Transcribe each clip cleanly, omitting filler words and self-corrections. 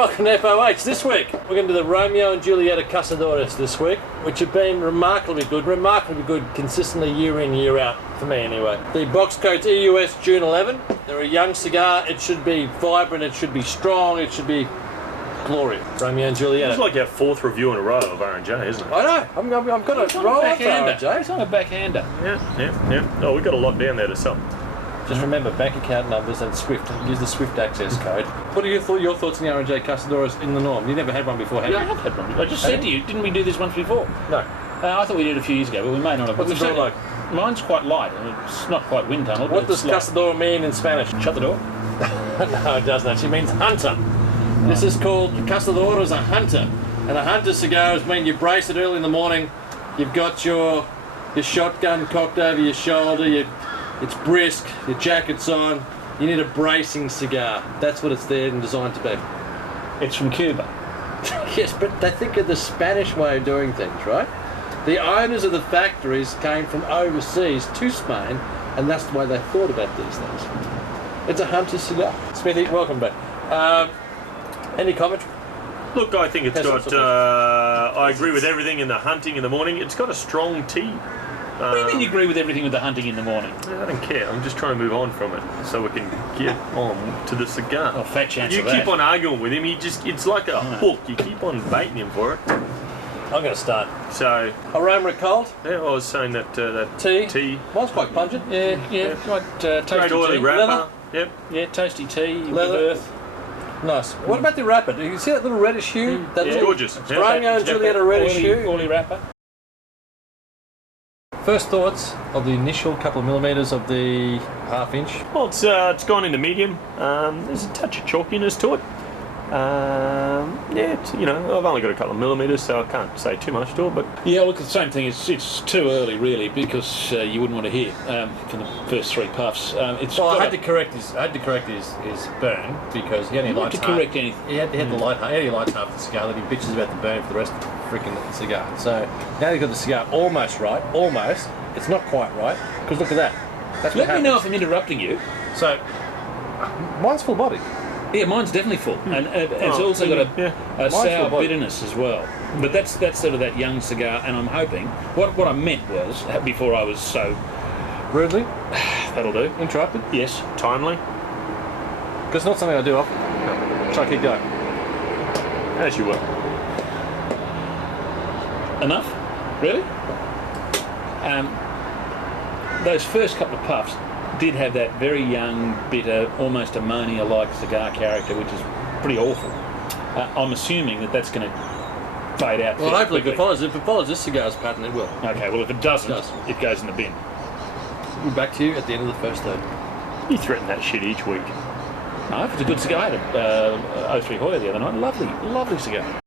Welcome to FOH. This week, we're going to do the Romeo and Juliet of Cazadores this week, which have been remarkably good consistently year in, year out, for me anyway. The box code's EUS June 11. They're a young cigar. It should be vibrant, it should be strong, it should be glorious. Romeo and Juliet. It's like our fourth review in a row of R&J, isn't it? I know. I've got a roll up R&J. It's on a backhander. Yeah. Oh, we've got a lot down there to sell. Just remember bank account numbers and Swift. Use the Swift access code. What are your thoughts on the R&J Cazadores in the norm? You never had one before, have you? Yeah, I have had one. I just said to you, didn't we do this once before? No. I thought we did a few years ago, but we may not have. What's the door like? Mine's quite light, and it's not quite wind tunnel. What does Cazador mean in Spanish? Shut the door. No, it doesn't. Actually, it means hunter. This is called Cazador is a hunter, and a hunter cigar is when you brace it early in the morning. You've got your shotgun cocked over your shoulder. It's brisk. Your jacket's on. You need a bracing cigar. That's what it's there and designed to be. It's from Cuba. Yes, but they think of the Spanish way of doing things, right? The owners of the factories came from overseas to Spain, and that's the way they thought about these things. It's a hunter cigar. Smithy, welcome back. Any comment? Look, I think it's got. I agree with everything in the hunting in the morning. It's got a strong tea. What do you mean you agree with everything with the hunting in the morning? I don't care. I'm just trying to move on from it so we can get on to the cigar. Oh, fat chance You of that. keep on arguing with him. It's like a hook. You keep on baiting him for it. I'm going to start. So Aroma cold. yeah, I was saying that Tea. Mine's quite pungent. Yeah, quite great toasty oily tea. wrapper. Leather. Yep. Yeah, toasty tea, Leather. with earth. Nice. What about the wrapper? Do you see that little reddish hue? That It's little gorgeous. Yeah. Romeo and Juliet a reddish Oily, hue. oily wrapper. First thoughts of the initial couple of millimetres of the half-inch. Well, it's gone into medium. There's a touch of chalkiness to it. Yeah, I've only got a couple of millimetres, so I can't say too much to it. But Yeah, look, the same thing. It's too early, really, because you wouldn't want to hear for the first three puffs. Well, I had to correct his burn because he only lights to correct anything. He had the light. He only lights half the cigar. Then he bitches about the burn for the rest of the freaking cigar. So now he's got the cigar almost right. Almost. It's not quite right because look at that. That's what Let me know happens. if I'm interrupting you. So mine's full body. Yeah, mine's definitely full, and it's also got a Mine's sour full body. bitterness as well. But that's sort of that young cigar, and I'm hoping what I meant was before I was so Rudely that'll do. interrupted Yes, timely, because it's not something I do often. So I keep going. as you will. enough, really. Those first couple of puffs did have that very young, bitter, almost ammonia-like cigar character, which is pretty awful. I'm assuming that's going to fade out. Well, fairly hopefully, quickly. if it follows this cigar's pattern, it will. Okay, well, if it doesn't, It does. it goes in the bin. We'll be back to you at the end of the first third. You threaten that shit each week. No, if it's a good cigar, I had a 03 Hoya the other night. Lovely cigar.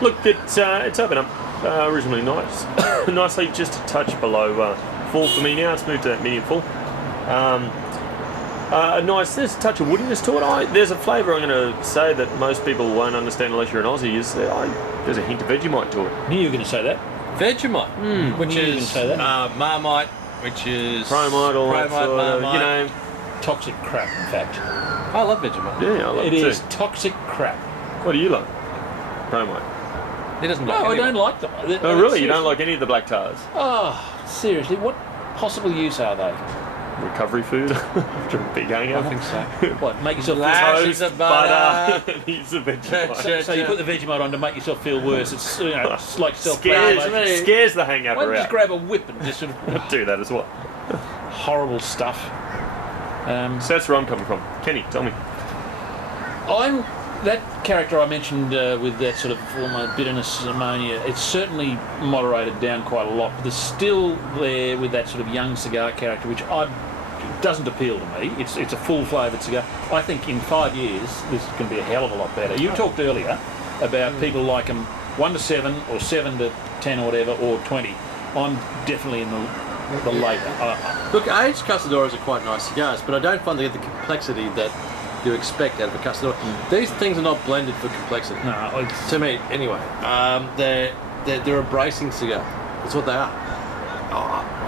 Look, it's opened up reasonably nice, nicely, just a touch below full for me now. It's moved to that medium full. Nice. There's a touch of woodiness to it. There's a flavour I'm going to say that most people won't understand unless you're an Aussie. There's a hint of Vegemite to it. Knew you were going to say that. Vegemite, which you can is say that. Marmite, which is Bromide, all that Bromide, sort of, Marmite. Toxic crap, in fact. I love Vegemite. Yeah, I love It it is too. toxic crap. What do you like? Bromide. He doesn't No, like I any don't of it. like them. Oh, really? You Seriously. don't like any of the black tars? Oh, seriously, what possible use are they? Recovery food after a big hangover? I think so. What, make yourself Lashes Toast, of butter. butter, needs a Vegemite. So you put the Vegemite on to make yourself feel worse. It's it's like Scares, self-flagellation. scares the Why don't hangover you just out. grab a whip and just sort of Do that as well. horrible stuff. So that's where I'm coming from. Kenny, tell me. I'm that character I mentioned with that sort of almost bitterness, ammonia. It's certainly moderated down quite a lot, but there's still there with that sort of young cigar character, which doesn't appeal to me. It's a full flavoured cigar. I think in 5 years this is going to be a hell of a lot better. You talked earlier about people like them 1 to 7 or 7 to 10 or whatever, or 20. I'm definitely in the later. Look, aged Cazadores are quite nice cigars, but I don't find they get the complexity that you expect out of a Cazador. These things are not blended for complexity. No, it's, To me, anyway. They're a bracing cigar. That's what they are.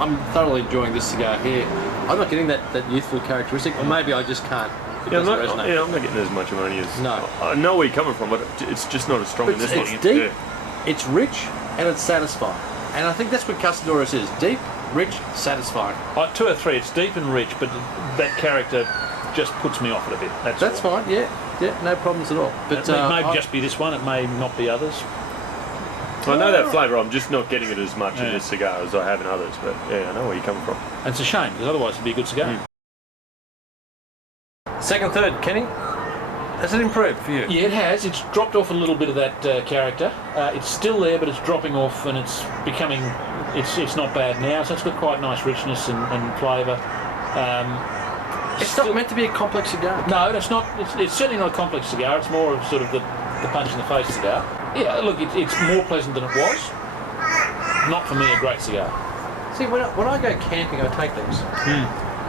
I'm thoroughly enjoying this cigar here. I'm not getting that youthful characteristic, or maybe I just can't It Yeah, I'm doesn't not, resonate. yeah, I'm not getting as much ammonia as... No. I know where you're coming from, but it's just not as strong But in this it's one. deep, Yeah. it's rich, and it's satisfying. And I think that's what Cazadores is. Deep, rich, satisfying. 2 or 3, it's deep and rich, but that character just puts me off it a bit. That's all. fine, yeah. Yeah, no problems at all. But It may just be this one, it may not be others. I know that flavour, I'm just not getting it as much in this cigar as I have in others, but yeah, I know where you're coming from. And it's a shame, because otherwise it'd be a good cigar. second, third, Kenny? Has it improved for you? Yeah, it has. It's dropped off a little bit of that character. It's still there, but it's dropping off, and it's becoming. It's not bad now. So it's got quite nice richness and flavour. It's not meant to be a complex cigar. No, that's not. It's certainly not a complex cigar. It's more of sort of the punch in the face cigar. Yeah, look, it's more pleasant than it was. Not for me a great cigar. See, when I go camping, I take these.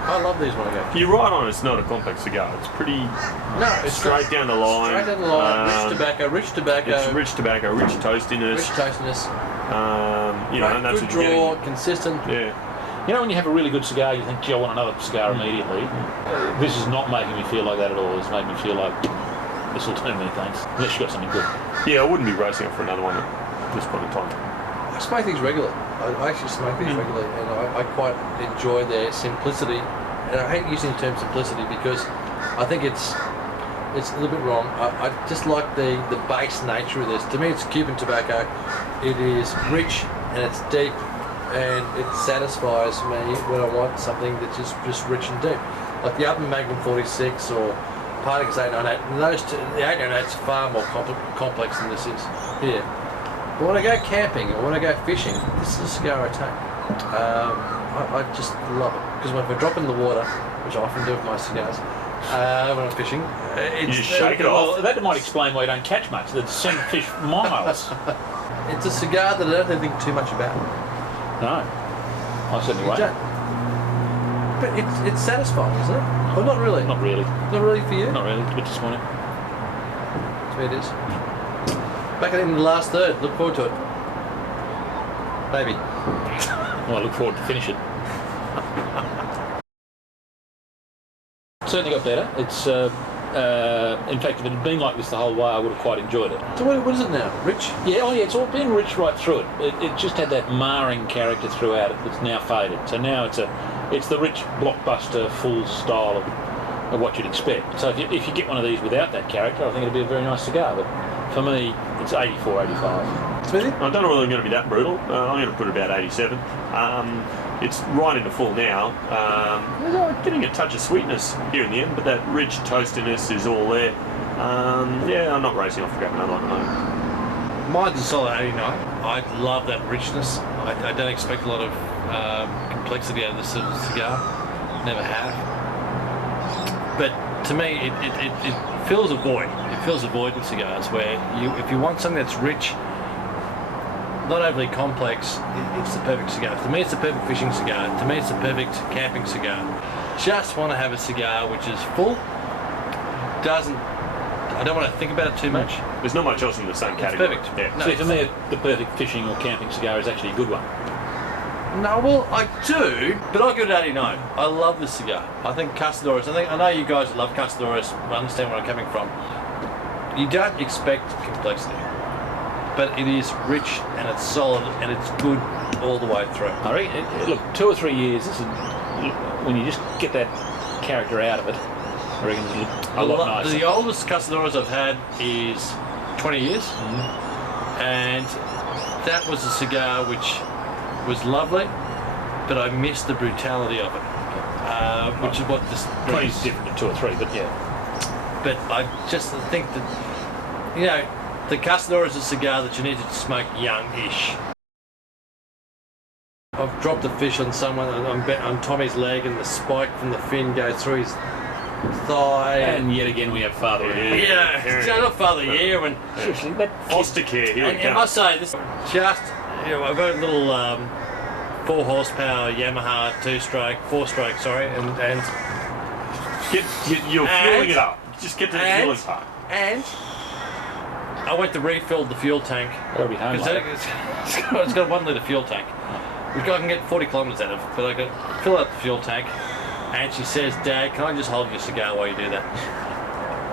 I love these when I go. You're right on, it's not a complex cigar. It's pretty It's straight down the line. Straight down the line. Rich tobacco. It's rich tobacco, rich toastiness. Rich toastiness. And that's good what you're draw, getting. consistent. Yeah. You know when you have a really good cigar, you think, gee, I want another cigar immediately. This is not making me feel like that at all. It's making me feel like this will turn me, thanks. Unless you've got something good. Yeah, I wouldn't be racing up for another one at this point in time. I smoke these regularly. I actually smoke these regularly, and I quite enjoy their simplicity. And I hate using the term simplicity because I think it's a little bit wrong. I just like the base nature of this. To me, it's Cuban tobacco. It is rich and it's deep, and it satisfies me when I want something that's just rich and deep. Like the Upper Magnum 46 or Partagas 898. Those two, the 898 is far more complex than this is here. But when I go camping or when I go fishing, this is a cigar I take. I just love it because when I drop in the water, which I often do with my cigars, when I'm fishing, You just shake it off. Well, that might explain why you don't catch much. They send fish miles. it's a cigar that I don't really think too much about. No, I certainly You won't. don't. But it's satisfying, isn't it? Well, not really. Not really. Not really for you? Not really. It's a bit disappointing. That's where it is. Back in the last third. Look forward to it. Maybe. Well, I look forward to finish it. Certainly got better. It's, in fact, if it had been like this the whole way, I would have quite enjoyed it. So what is it now? Rich? Yeah, it's all been rich right through it. It just had that marring character throughout it that's now faded. So now it's the rich blockbuster full style of what you'd expect. So if you get one of these without that character, I think it'd be a very nice cigar. But for me, it's 84, 85. Smithy? I don't know whether I'm going to be that brutal. I'm going to put about 87. It's right into full now. Getting a touch of sweetness here in the end, but that rich toastiness is all there. I'm not racing off to grab another one at the moment. Mine's a solid 89. I love that richness. I don't expect a lot of complexity out of this sort of cigar. Never have. But to me, it fills a void. It fills a void in cigars where if you want something that's rich, not overly complex, it's the perfect cigar. To me, it's the perfect fishing cigar. To me, it's the perfect camping cigar. Just want to have a cigar which is full. I don't want to think about it too much. There's not much else in the same category. Perfect. Yeah. No, See, for me, the perfect fishing or camping cigar is actually a good one. No, well, I do, but I'll give it 89. I love this cigar. I think Cazadores, I know you guys love Cazadores, I understand where I'm coming from. You don't expect complexity, but it is rich and it's solid and it's good all the way through. I reckon, look, 2 or 3 years, when you just get that character out of it, I reckon it'll look a lot nicer. The oldest Cazadores I've had is 20 years, and that was a cigar which was lovely, but I missed the brutality of it, which is what this 20 is different to 2 or 3, but yeah. But I just think that, the Cazador is a cigar that you need to smoke young-ish. I've dropped a fish on someone on Tommy's leg, and the spike from the fin goes through his thigh. And yet again, we have Father Year. Yeah, it's not Father Year, and Seriously, that Foster care, here and it I must comes. say this just. I've got a little 4 horsepower Yamaha 4-stroke, sorry, and You're fueling it up. Just get to the fueling part. And I went to refill the fuel tank. Gotta be home later. It's got a 1 litre fuel tank, which I can get 40 kilometres out of, but I got to fill out the fuel tank, And she says, Dad, can I just hold your cigar while you do that?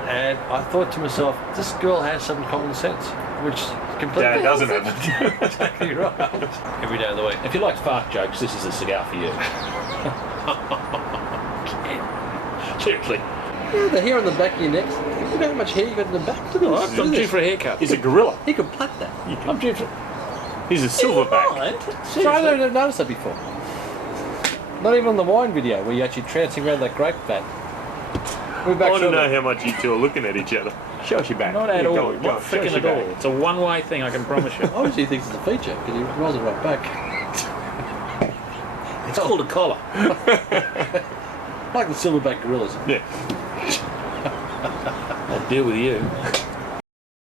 And I thought to myself, this girl has some common sense, which completely Dad doesn't have it. exactly right. Every day of the week. If you like fart jokes, this is a cigar for you. Seriously. Yeah, the hair on the back of your neck. You know how much hair you got in the back? Look at this. I'm due for a haircut. He's a gorilla. He could plait that. I'm due for... He's a silverback. So I don't have noticed that before. Not even on the wine video where you're actually trancing around that grape vat. I want to know how much you two are looking at each other. Show us your back. Not at Yeah, all. go on, Not show us freaking your at all. back. It's a one-way thing, I can promise you. Obviously he thinks it's a feature because he rolls it right back. It's called a collar. Like the silverback gorillas. Yeah. I'll deal with you.